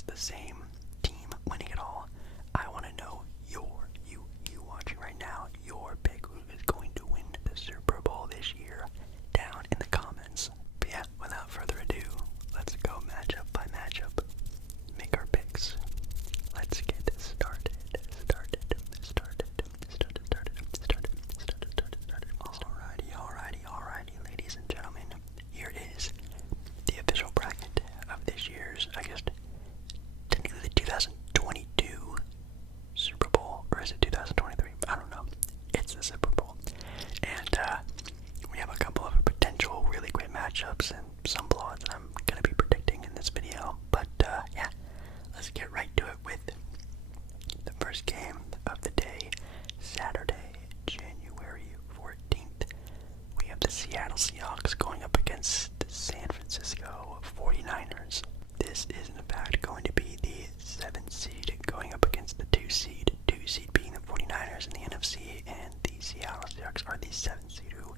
has the same team winning it all. I want to know you watching right now, your pick who is going to win the Super Bowl this year down in the comments. But yeah, without further ado, let's go matchup by matchup. Make our picks. Let's get started. Alrighty, ladies and gentlemen. Here is the official bracket of this year's, I guess, technically the 2022 Super Bowl, or is it 2023? I don't know. It's the Super Bowl. And we have a couple of potential really great matchups and some blowouts that I'm going to be predicting in this video. But yeah, let's get right to it with the first game of the day, Saturday, January 14th. We have the Seattle Seahawks going up against the San Francisco 49ers. This is in fact going to be the 7th seed going up against the 2 seed. 2 seed being the 49ers in the NFC, and the Seattle Seahawks are the 7th seed who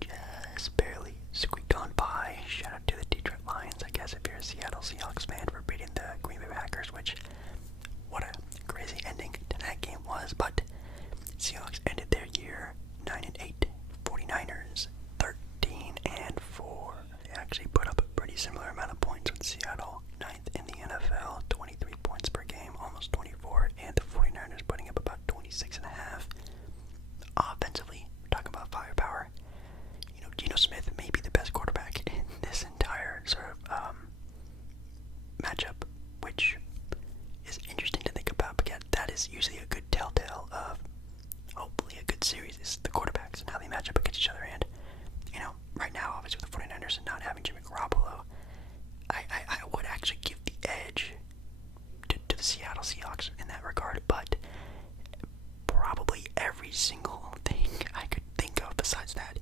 just barely squeaked on by. Shout out to the Detroit Lions, I guess, if you're a Seattle Seahawks fan, for beating the Green Bay Packers, which, what a crazy ending to that game was. But Seahawks ended their year 9-8, 49ers 13-4. They actually put up a pretty similar amount of points with Seattle, 9th in the NFL, 23 points per game, almost 24, and the 49ers putting up about 26.5. Offensively, we're talking about firepower. You know, Geno Smith may be the best quarterback in this entire sort of matchup, which is interesting to think about, because that is usually a good telltale of hopefully a good series, is the quarterbacks and how they match up against each other. And, you know, right now, obviously with the 49ers and not having Jimmy Garoppolo, I would actually give the edge to the Seattle Seahawks in that regard, but probably every single thing I could think of besides that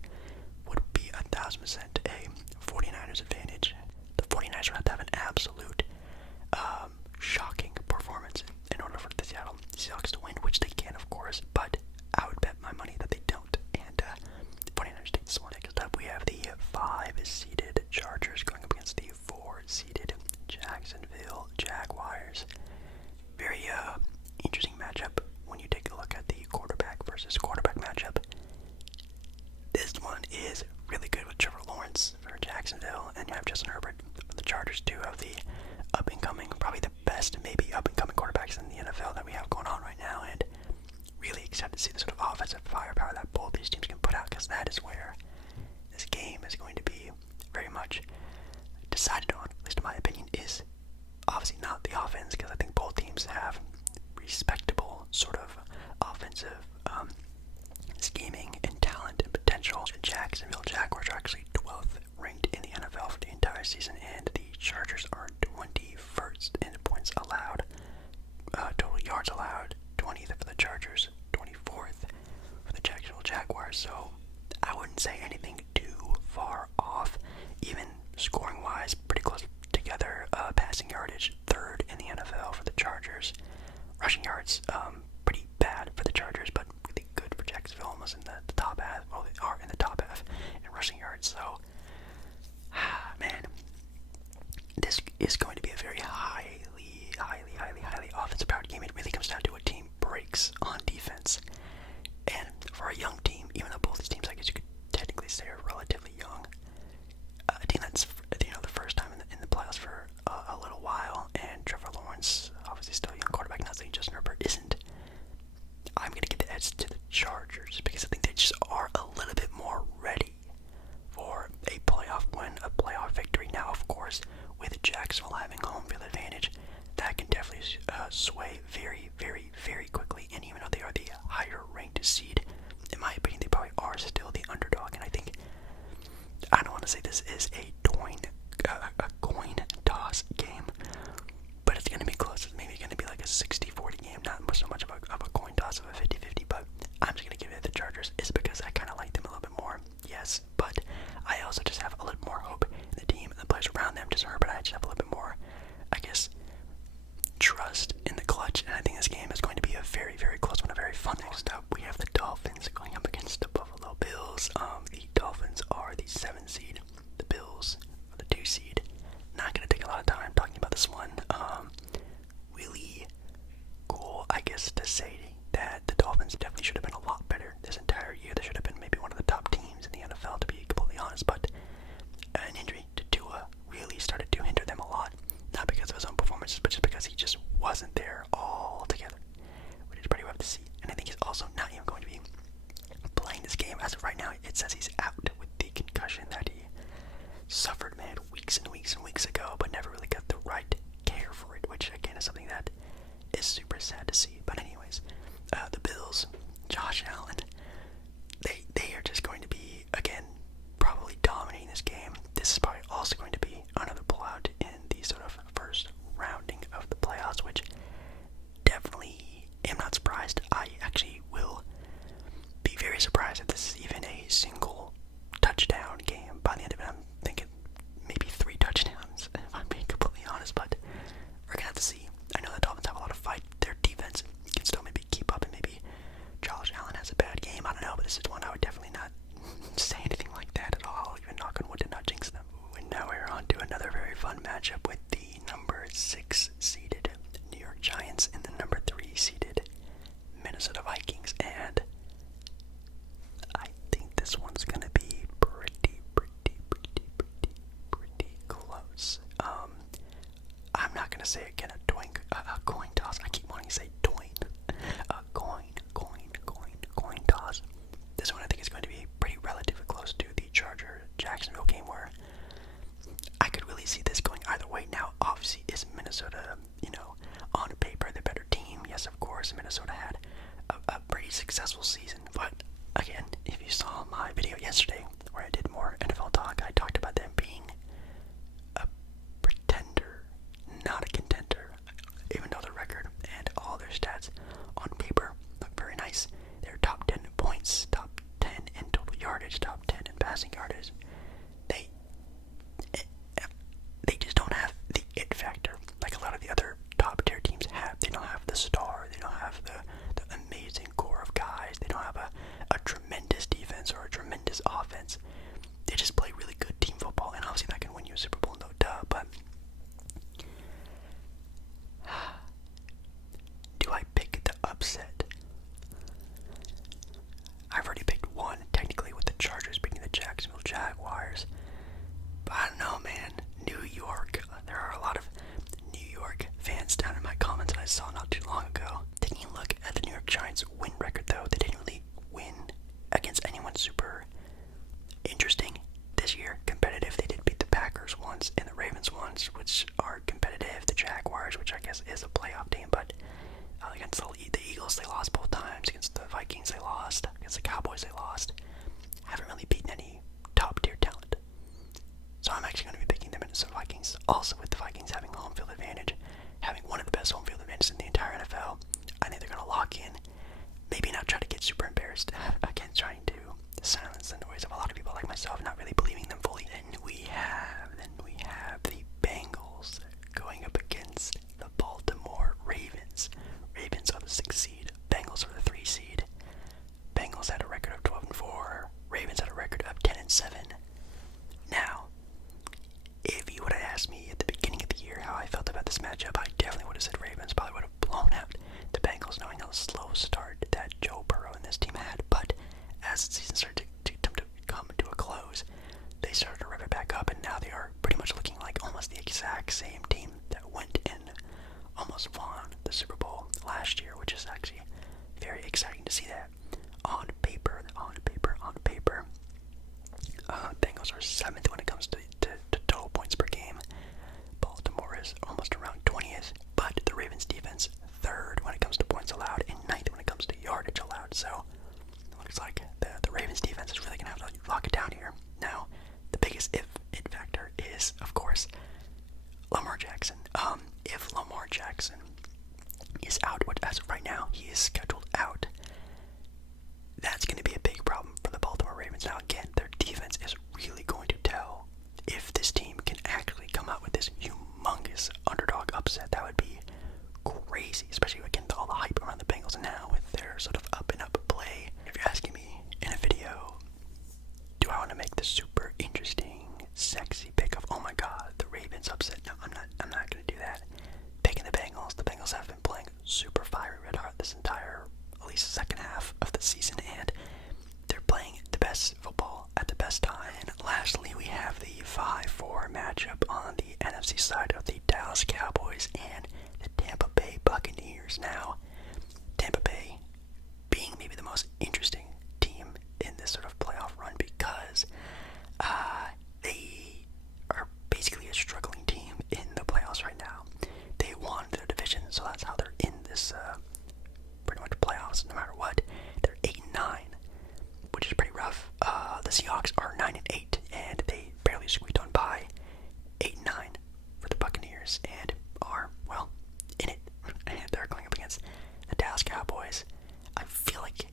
would be 1,000% a 49ers advantage. The 49ers would have to have an absolute shocking performance in order for the Seattle Seahawks to win, which they can, of course, but I would bet my money that they don't. And the 49ers take this one. Next up, we have the 5-seeded Chargers going up against the 4-seeded Jacksonville Jaguars. Very interesting matchup when you take a look at the quarterback versus quarterback matchup. This one is really good with Trevor Lawrence for Jacksonville, and you have Justin Herbert for the Chargers, two of the up-and-coming, probably the best, maybe up-and-coming quarterbacks in the NFL that we have going on right now, and really excited to see the sort of offensive firepower that both these teams can put out, because that is where this game is going to be very much decided on, at least in my opinion, is obviously not the offense, because I think both teams have respectable sort of offensive scheming and talent and potential. The Jacksonville Jaguars are actually 12th ranked in the NFL for the entire season, and the Chargers are 21st in points allowed, total yards allowed, 20th for the Chargers, 24th for the Jacksonville Jaguars. So I wouldn't say anything too far off, even scoring-wise, pretty close together. Passing yardage, 3rd in the NFL for the Chargers. Rushing yards, pretty bad for the Chargers, but really good for Jacksonville, almost in the top half. Well, they are in the top half in rushing yards. So, man, this is going to be a very highly offensive-powered game. It really comes down to what team breaks on defense. And for a young team, even though both these teams, I guess you could technically say, are relatively young, a team that's, you know, the first time in the playoffs for a little while, and Trevor Lawrence, obviously still a young quarterback, not saying Justin Herbert isn't, I'm going to give the edge to the Chargers, because I think they just are a little bit more ready for a playoff win, a playoff victory. Now, of course, with Jacksonville having home field advantage, that can definitely sway very, very, very quickly. And even though they are the higher ranked seed, in my opinion, they probably are still the underdog. And I think, I don't want to say this is a coin toss game, but it's going to be close. It's maybe going to be like a 60-40 game, not so much of a coin toss of a 50-50, but I'm just going to give it to the Chargers. Is it because I kind of like them a little bit more? Yes, but I also just have a little more hope in the team and the players around them. Just Herbert, I just have a little bit more, I guess, trust in the clutch, and I think this game is going to be a very, very close one, a very fun one. Next up, we have the Dolphins going up against the Buffalo Bills. The Dolphins are the 7th seed. The Bills matchup with the number 6 seeded New York Giants and the number 3 seeded Minnesota Vikings, and I think this one's gonna be pretty close. I'm not gonna say again a coin toss. I keep wanting to say coin toss. This one I think is going to be pretty relatively close to the Charger-Jacksonville game, where I could really see this going either way. Now, obviously, is Minnesota, on paper the better team? Yes, of course. Minnesota had a pretty successful season, but again, if you saw my video yesterday where I did more NFL talk, I talked about them being a pretender, not a contender, even though their record and all their stats on paper look very nice. They're top 10 in points, top 10 in total yardage, top 10 in passing yardage. They just don't have the it factor like a lot of the other top tier teams have. They don't have the star, they don't have the amazing core of guys, they don't have a tremendous defense or a tremendous offense. They just play really good team football, and obviously that can win you a Super Bowl, no duh, but do I pick the upset? I've already picked one, technically, with the Chargers beating the Jacksonville Jaguars. But I don't know, man. New York. There are a lot of New York fans down in my comments that I saw not too long ago. Taking a look at the New York Giants' win record, though, they didn't really win against anyone super interesting this year. Competitive. They did beat the Packers once and the Ravens once, which are competitive. The Jaguars, which I guess is a playoff team, but against the Eagles, they lost both times. Against the Vikings, they lost. Against the Cowboys, they lost. Haven't really beaten any top-tier talent. So I'm actually going to be picking the Minnesota Vikings. Also, with the Vikings having home field advantage, having one of the best home field advantages in the entire NFL, I think they're going to lock in. Maybe not try to get super embarrassed. Again, trying to silence the noise of a lot of people like myself, not really believing them fully. Then we have the Bengals going up against the Baltimore Ravens. Ravens are the 6th seed. Bengals are the 3 seed. Bengals had a record of 12-4. Ravens had a record of 10-7. Now, if you would have asked me at the beginning of the year how I felt about this matchup, I definitely would have said Ravens. Probably would have blown out the Bengals, knowing how slow start that Joe Burrow and this team had. But as the season started to come to a close, they started to rev it back up, and now they are pretty much looking like almost the exact same team that went and almost won the Super Bowl last year, which is actually very exciting to see that. On paper, Bengals are 7th when it comes to total points per game. Baltimore is almost around 20th, but the Ravens defense 3rd when it comes to points allowed and 9th when it comes to yardage allowed. So it looks like the Ravens defense is really going to have to lock it down here. Now, the biggest it factor is, of course, Lamar Jackson. If Lamar Jackson is out, which as of right now he is scheduled out, that's going to be a big problem for the Baltimore Ravens. Now again, their defense is really going to tell if this team can actually come out with this humongous underdog upset. That would be crazy, especially again with all the hype around the Bengals now with their sort of up and up play. If you're asking me in a video, do I want to make the super interesting, sexy pick of, oh my god, the Ravens upset? No, I'm not going to do that. Picking the Bengals. The Bengals have been playing super fiery red hot this entire, at least second half of the season, and they're playing the best football at the best time. And lastly, we have the 5-4 matchup on the NFC side of the Dallas Cowboys and the Tampa Bay Buccaneers. Now, Tampa Bay being maybe the most interesting team in this sort of playoff run because they are basically a struggling team in the playoffs right now. They won their division, so that's how they're in this pretty much playoffs no matter what. They're 8-9, which is pretty rough. The Seahawks are 9-8, and they barely squeaked on by. 8-9 for the Buccaneers, and are, well, in it. And they're going up against the Dallas Cowboys. I feel like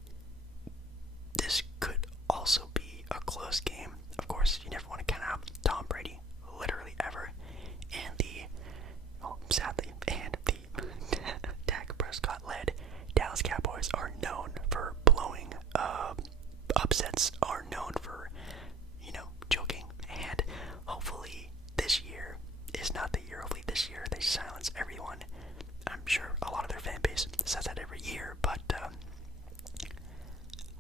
sure a lot of their fan base says that every year, but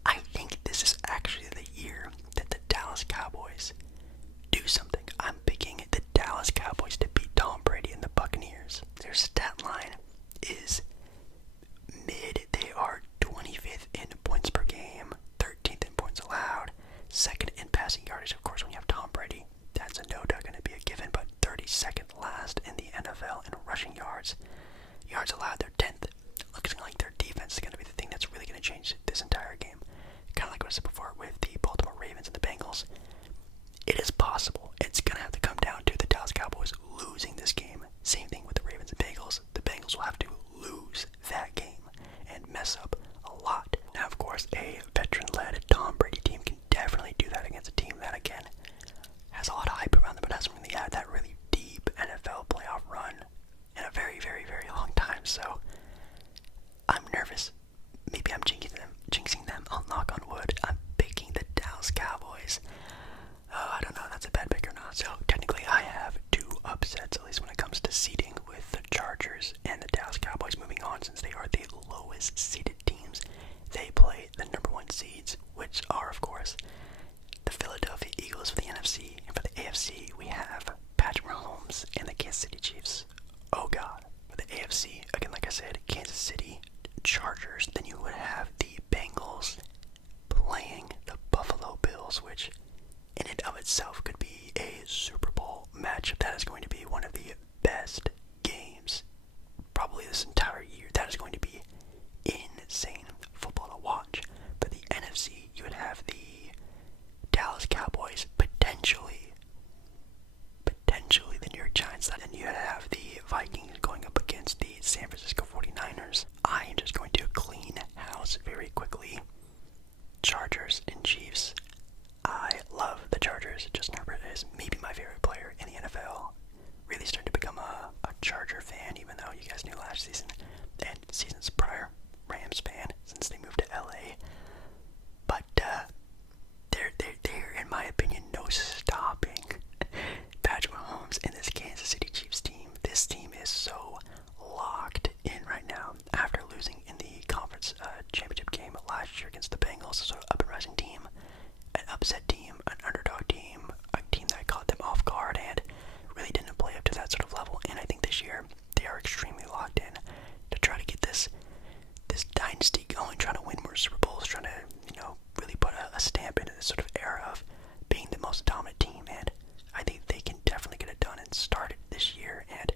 I think this is actually the year that the Dallas Cowboys do something. I'm picking the Dallas Cowboys to beat Tom Brady and the Buccaneers. Their stat line is mid. They are 25th in points per game, 13th in points allowed, second in passing yardage. Of course, when you have Tom Brady, that's a no doubt going to be a given, but 32nd last in the NFL in rushing yards. Yards allowed, they're 10th. Looks like their defense is going to be the thing that's really going to change this entire game. Kind of like what I said before with the Baltimore Ravens and the Bengals. It is possible. It's going to have to come down to the Dallas Cowboys losing this game. Same thing with the Ravens and Bengals. The Bengals will have to lose that game and mess up a lot. Now, of course, a veteran-led Tom Brady team can definitely do that against a team that, again, has a lot of hype around them, but hasn't really had that really deep NFL playoff run in a very, very, very long time. So I'm nervous. Maybe I'm jinxing them. I'll knock on wood. I'm picking the Dallas Cowboys. I don't know if that's a bad pick or not. So technically I have two upsets, at least when it comes to seeding, with the Chargers and the Dallas Cowboys moving on, since they are the lowest seeded teams. They play the number one seeds, which are, of course, the Philadelphia Eagles for the NFC, and for the AFC, we have Patrick Mahomes and the Kansas City Chiefs. Oh God. For the AFC, again, like I said, Kansas City Chargers. Then you would have the Bengals playing the Buffalo Bills, which in and of itself could be a Super Bowl matchup. That is going to be one of the best games probably this entire year. That is going to be insane football to watch. For the NFC, you would have the Dallas Cowboys, potentially the New York Giants, and you have the Vikings going up against the San Francisco 49ers. I am just going to clean house very quickly. Chargers and Chiefs. I love the Chargers. Justin Herbert is maybe my favorite player in the NFL. Really starting to become a Charger fan, even though you guys knew last season and seasons prior, Rams fan, since they moved to LA. But they're in my opinion, no stopping Patrick Mahomes and this Kansas City Chiefs team. This team is so locked in right now after losing in the conference championship game last year against the Bengals, a sort of up and rising team, an upset team, an underdog team, a team that caught them off guard and really didn't play up to that sort of level. And I think this year they are extremely locked in to try to get this dynasty going, trying to win more Super Bowls, trying to, really put a stamp into this sort of era of being the most dominant team. And I think they can definitely get it done and start it this year. And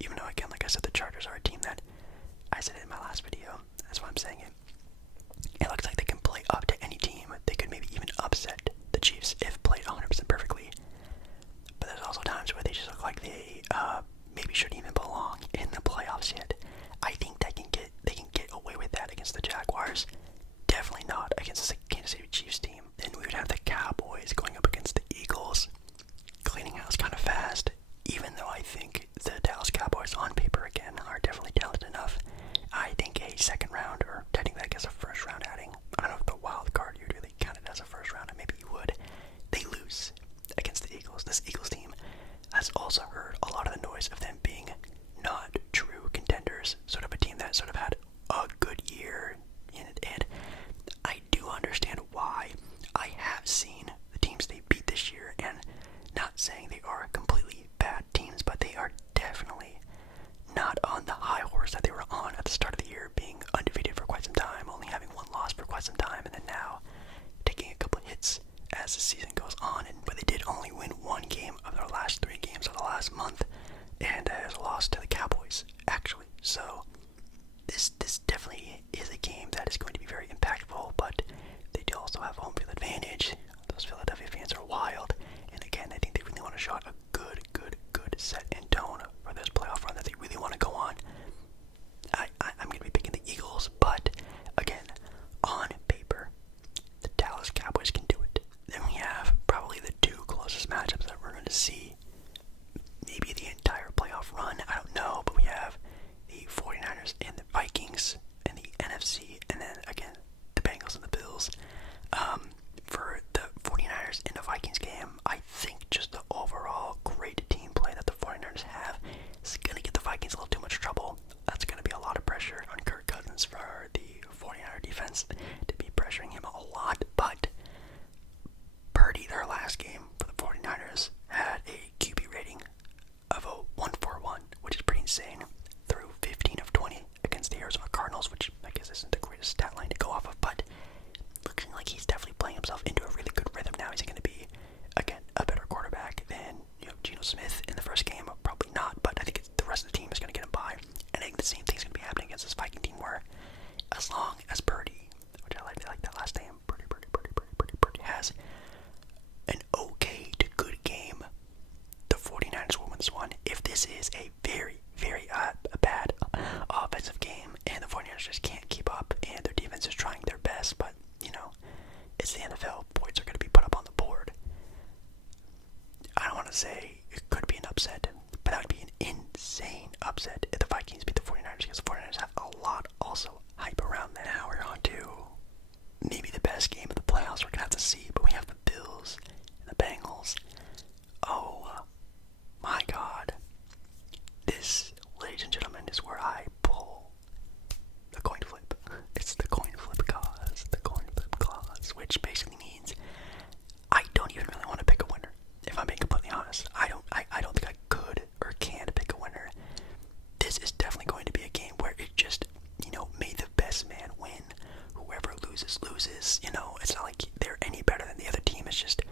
even though, again, like I said, the Chargers are a team that I said it in my last video, that's why I'm saying it. It looks like they can play up to any team. They could maybe even upset the Chiefs if played 100% perfectly. But there's also times where they just look like they maybe shouldn't even belong in the playoffs yet. I think they can get away with that against the Jaguars. Definitely not against the Kansas City Chiefs team. Then we would have the Cowboys going up against the Eagles, cleaning house kind of fast. Even though I think the Dallas Cowboys on paper again are definitely talented enough, I think a second round, or technically I guess a first round outing, I don't know if the wild card you'd really count it as a first round, maybe you would, they lose against the Eagles. This Eagles team has also heard a lot of the noise of them being not true contenders, sort of a team that sort of had a good year in it, and I do understand why. I have seen the teams they beat this year, and not saying they are completely bad teams, but they are upset if the Vikings beat the 49ers, because the 49ers have a lot also hype around that. Now we're on to maybe the best game of the playoffs we're going to have to see, but we have the Bills and the Bengals. Oh my God. This, ladies and gentlemen, is where I pull the coin flip. It's the coin flip clause. The coin flip clause, which basically means I don't even really want to pick a winner. If I'm being completely honest, I don't think I could or can pick a winner. This is definitely going to be a game where it just, may the best man win. Whoever loses, loses. It's not like they're any better than the other team. It's just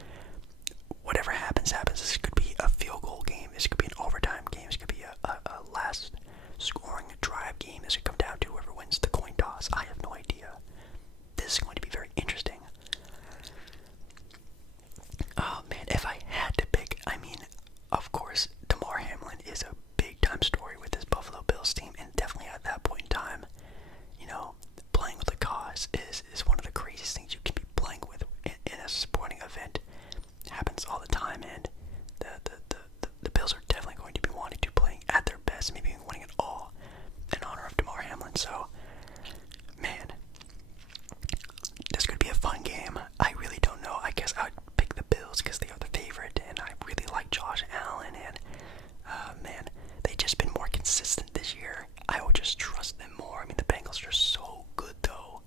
whatever happens, happens. This could be a field goal game. This could be an overtime game. This could be a last scoring drive game. This could come down to whoever wins the coin toss. I have no idea. This is going to be very interesting. Oh man, if I had to pick, of course, Damar Hamlin is a big time story with this Buffalo Bills team, and definitely at that point in time, playing with a cause is one of the craziest things you can be playing with in a sporting event. It happens all the time, and the Bills are definitely going to be wanting to play at their best, maybe even winning it all in honor of Damar Hamlin. So, man, this could be a fun game. I really don't know. I guess I would pick the Bills because they are the favorite, and I really like Josh Allen, and man, they've just been more consistent this year. I would just trust them more. The Bengals are so good, though.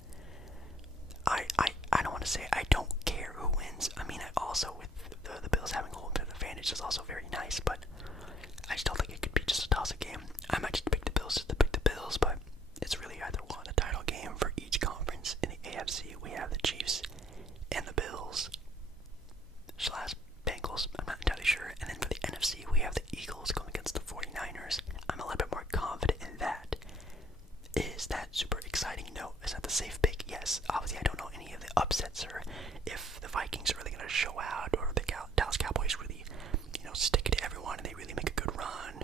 I don't want to say I don't care who wins. I also, with the Bills having home field advantage is also very nice, but I still think it could be just a toss-up game. I might just pick the Bills just to pick the Bills, but it's really either one. A title game for each conference. In the AFC, we have the Chiefs and the Bills / Bengals. I'm not entirely sure. And then for the NFC, we have the Eagles going against the 49ers. I'm a little bit more confident in that. Is that super exciting? No. Is that the safe pick? Yes. Obviously, I don't know any of the upsets or if the Vikings are really going to show out or the Dallas Cowboys really, stick it to everyone and they really make a good run.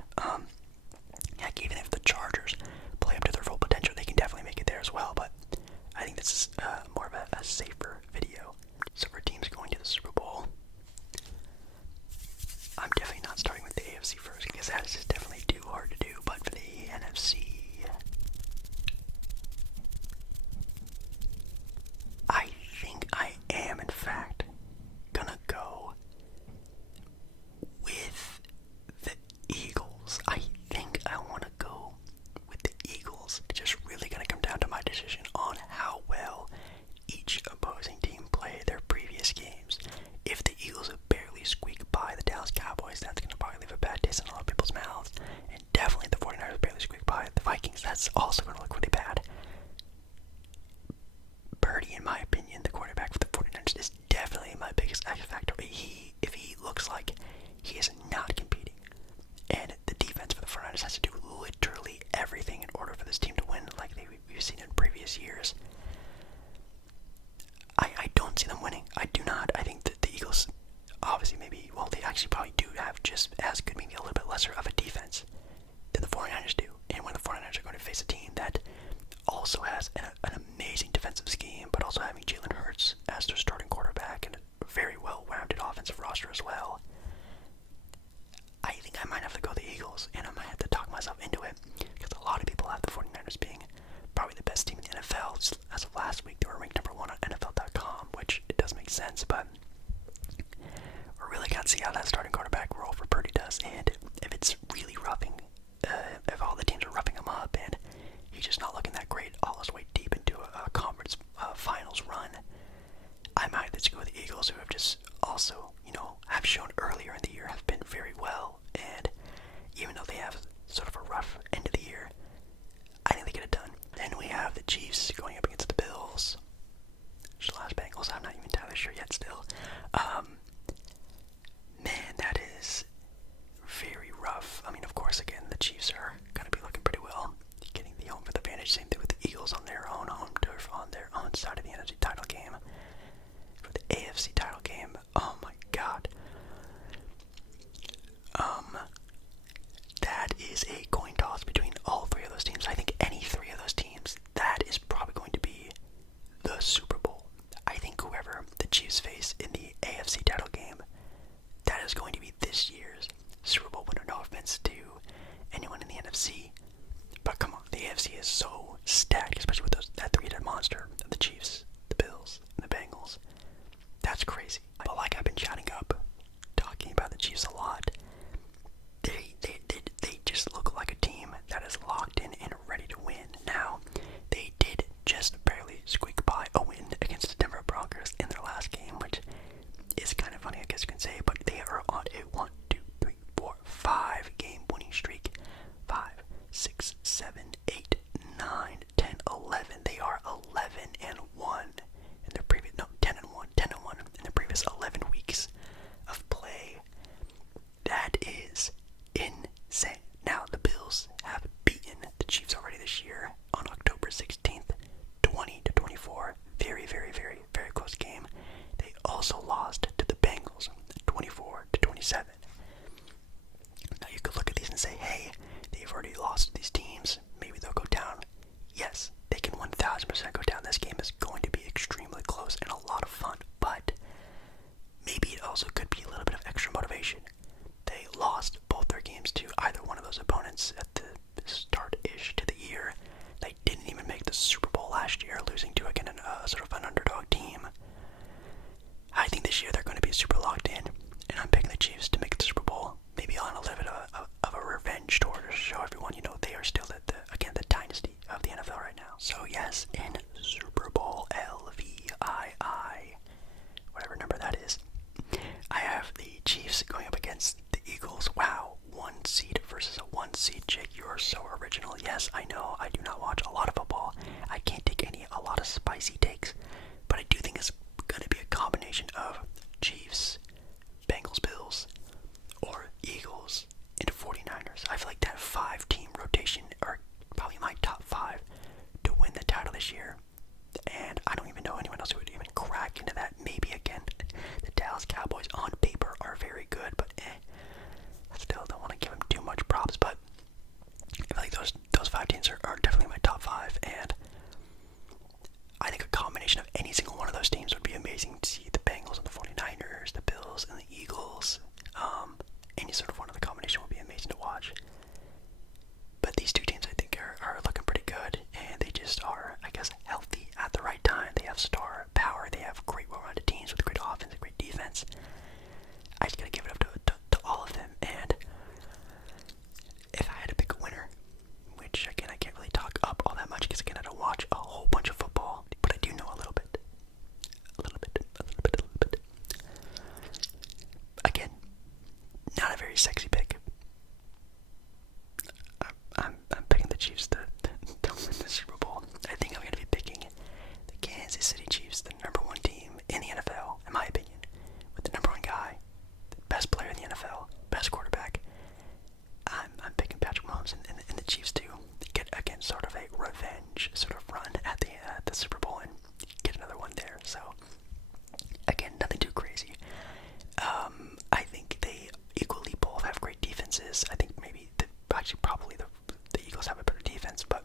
Heck, even if the Chargers play up to their full potential, they can definitely make it there as well. But I think this is more of a safer video. So for teams going to the Super Bowl, I'm definitely not starting with the AFC first because that is just definitely too hard to do. But for the NFC, I think I am, in fact, gonna go with the Eagles. I think I want to go with the Eagles. It's just really gonna come down to my decision on how well each opposing team played their previous games. If the Eagles have barely squeaked by the Dallas Cowboys, that's gonna probably leave a bad taste in a lot of people's mouths. And definitely the 49ers barely squeaked by the Vikings, that's also gonna look really bad. Purdy, in my opinion, the quarterback for the 49ers, is definitely my biggest X factor. If he looks like he is not competing, and the defense for the 49ers has to do literally everything in order for this team to win, like we've seen in previous years, I don't see them winning. I do not. I think that the Eagles, obviously, they actually probably do have just as good, maybe a little bit lesser of a defense than the 49ers do. And when the 49ers are going to face a team that also has an amazing defensive scheme, but also having Jalen Hurts as their starting quarterback and a very well-rounded offensive roster as well, I think I might have to go the Eagles, and I might have to talk myself into it, because a lot of people have the 49ers being probably the best team in the NFL. As of last week, they were ranked number 1 on NFL.com, which it does make sense, but we're really got to see how that starting quarterback role for Purdy does, and if it's really roughing, if all the teams are roughing him up, and he's just not looking that great all his way deep into a conference finals run, I might just go with the Eagles, who have just also, have shown earlier in the year have been very well, and even though they have sort of a rough AFC is so stacked, especially with that three-headed monster of the Chiefs, the Bills, and the Bengals. That's crazy. But like I've been chatting up, talking about the Chiefs a lot, they just look like a team that is locked in and ready to win. Now, they did just barely squeak by a win against the Denver Broncos in their last game, which is kind of funny, I guess you can say, but they are on a 1, 2, 3, 4, 5 game winning streak. 5, 6, 7, 8, 9, 10, 11. They are 11-1 in their previous 10-1 in the previous 11 weeks of play. That is insane. Now the Bills have beaten the Chiefs already this year on October 16th, 20-24. Very, very, very, very close game. They also lost to the Bengals, 24-27. Now you could look at these and say, hey, they've already lost to these teams. Maybe they'll go down. Yes, they can 1000% go down. This game is going to be extremely close and a lot of fun, but maybe it also could be a little bit of extra motivation. They lost both their games to either one of those opponents at the start-ish to the year. They didn't even make the Super Bowl last year, losing to, again, sort of an underdog team. I think this year they're going to be super locked in, and I'm picking the Chiefs to make the Super Bowl. Maybe on a little bit of a revenge tour to show everyone, they are still the dynasty of the NFL right now. So yes, in Super Bowl LVII, whatever number that is, I have the Chiefs going up against the Eagles. Wow, 1 seed versus a 1 seed. Jake, you are so original. Yes, I know, I do not watch a lot of football. I can't take a lot of spicy takes, but I do think it's going to be a combination of Chiefs, Bengals, Bills, or Eagles into 49ers. I feel like that 5-team rotation are probably my top 5 to win the title this year. And I don't even know anyone else who would even crack into that. Maybe, again, the Dallas Cowboys on paper are very good, but I still don't want to give them too much props. But I feel like those 5 teams are definitely my top 5. And I think a combination of any single one of those teams would be amazing to see. The Bengals and the 49ers, the Bills and the Eagles. Any sort of one of the combination would be amazing to watch. But these two teams, I think, are looking pretty good, and they just are, I guess, healthy at the right time. They have star power. They have great well-rounded teams with great offense and great defense. I just gotta give it up to all of them. And if I had to pick a winner, which again I can't really talk up all that much because again I don't watch a whole bunch of football, but I do know a little bit. Again, not a very sexy pick. I'm picking the Chiefs to win the Super Bowl. I think I'm going to be picking the Kansas City Chiefs, the number 1 team in the NFL, in my opinion, with the number 1 guy, the best player in the NFL, best quarterback. I'm picking Patrick Mahomes and the Chiefs to get, again, sort of a revenge sort of run at the Super Bowl and get another one there. So, again, nothing too crazy. I think they equally both have great defenses. I think maybe probably the Eagles have a better defense, but